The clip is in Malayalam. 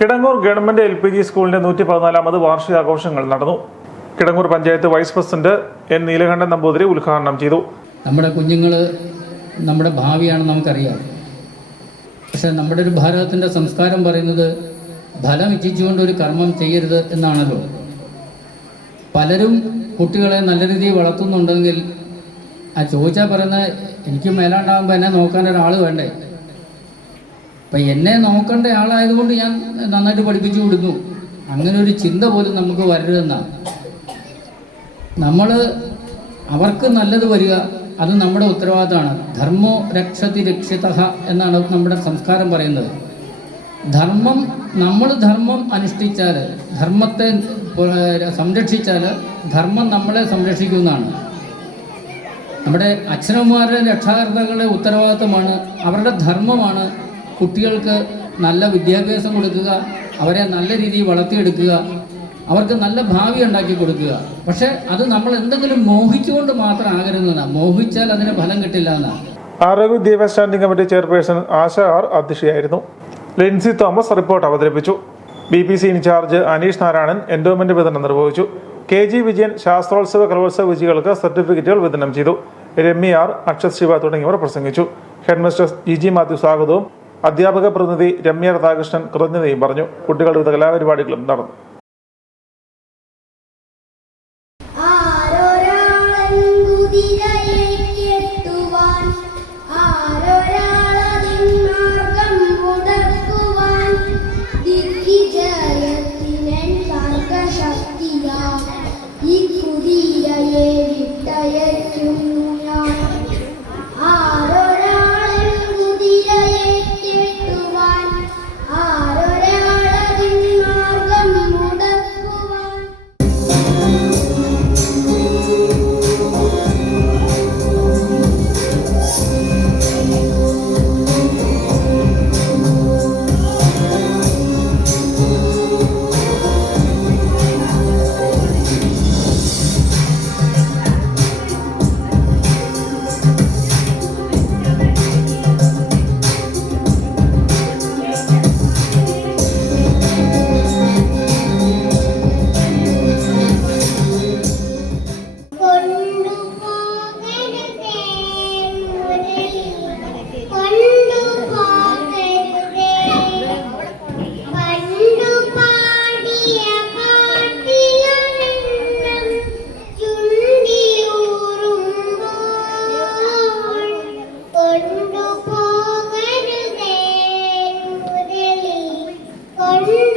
Kidangoor government L P G സ്കൂളിന്റെ നൂറ്റി പതിനാലാമത് വാർഷികാഘോഷങ്ങൾ നടന്നു. Kidangoor panchayat vice president N Neelakandan Namboothiri ഉദ്ഘാടനം ചെയ്തു. നമ്മുടെ കുഞ്ഞുങ്ങൾ നമ്മുടെ ഭാവിയാണെന്ന് നമുക്കറിയാം. പക്ഷെ നമ്മുടെ ഒരു ഭാരതത്തിന്റെ സംസ്കാരം പറയുന്നത് ഫലം ഇച്ഛിച്ചുകൊണ്ട് ഒരു കർമ്മം ചെയ്യരുത് എന്നാണല്ലോ. പലരും കുട്ടികളെ നല്ല രീതിയിൽ വളർത്തുന്നുണ്ടെങ്കിൽ ആ ചോദിച്ചാൽ പറയുന്നത് എനിക്ക് മേലാണ്ടാകുമ്പോൾ എന്നെ നോക്കാൻ ഒരാൾ വേണ്ടേ? അപ്പം എന്നെ നോക്കേണ്ട ആളായതുകൊണ്ട് ഞാൻ നന്നായിട്ട് പഠിപ്പിച്ചു കൊടുക്കും അങ്ങനെ ഒരു ചിന്ത പോലും നമുക്ക് വരരുതെന്നാണ് നമ്മൾ അവർക്ക് നല്ലത് വരിക അത് നമ്മുടെ ഉത്തരവാദിത്തമാണ്. ധർമ്മോ രക്ഷതി രക്ഷിത എന്നാണ് നമ്മുടെ സംസ്കാരം പറയുന്നത്. ധർമ്മം നമ്മൾ ധർമ്മം അനുഷ്ഠിച്ചാൽ ധർമ്മത്തെ സംരക്ഷിച്ചാൽ ധർമ്മം നമ്മളെ സംരക്ഷിക്കുന്നതാണ്. നമ്മുടെ അച്ഛനമ്മമാരുടെ രക്ഷാകർത്താക്കളുടെ ഉത്തരവാദിത്തമാണ് അവരുടെ ധർമ്മമാണ് കുട്ടികൾക്ക് നല്ല വിദ്യാഭ്യാസം കൊടുക്കുക അവരെ നല്ല രീതിയിൽ വളർത്തിയെടുക്കുക അവർക്ക് നല്ല ഭാവി ഉണ്ടാക്കി കൊടുക്കുക. പക്ഷെ അത് നമ്മൾ എന്തെങ്കിലും മോഹിച്ചുകൊണ്ട് മാത്രം ആകരുതെന്നാണ് മോഹിച്ചാൽ അതിന് ഫലം കിട്ടില്ല എന്നാണ് ആരോഗ്യ വിദ്യാഭ്യാസ standing committee chairperson Asha R അധ്യക്ഷയായിരുന്നു. Lincy Thomas report അവതരിപ്പിച്ചു. B P C incharge Aneesh Narayanan endowment വിതരണം നിർവഹിച്ചു. കെ ജി വിജയൻ ശാസ്ത്രോത്സവ കലോത്സവ വിജയികൾക്ക് സർട്ടിഫിക്കറ്റുകൾ വിതരണം ചെയ്തു. രമ്യ ആർ അക്ഷത് ശിവ തുടങ്ങിയവർ പ്രസംഗിച്ചു. ഹെഡ്മിസ്റ്റർ ജി ജി മാത്യു സ്വാഗതവും അധ്യാപക പ്രതിനിധി രമ്യ രാധാകൃഷ്ണൻ കൃതജ്ഞതയും പറഞ്ഞു കുട്ടികളുടെ വിവിധ കലാപരിപാടികളും നടന്നു ആരൊരാളൻ yeah. കുതിരയെ one.